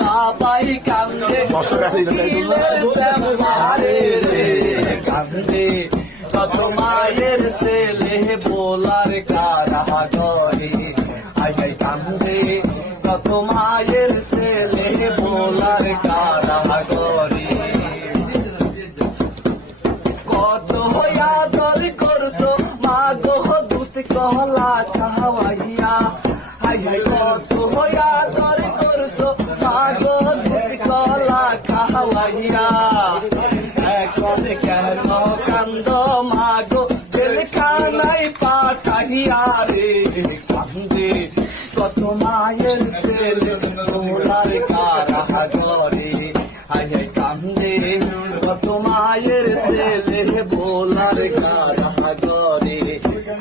বাবাই কান্দে কান্দে কত মায়ের ছেলে বলার কারা করে আই কান্দে কত মায়ের ছেলে বলার কারা করে কত আদর করছো মা গো দুধ কলা খাওয়াইয়া হাই হাই কত আদর করছো মা গো দুধ কলা খাওয়াইয়া এখন কেন কান্দ মা গো জেলখানায় পাঠাইয়া রে কান্দে কত মায়ের ছেলে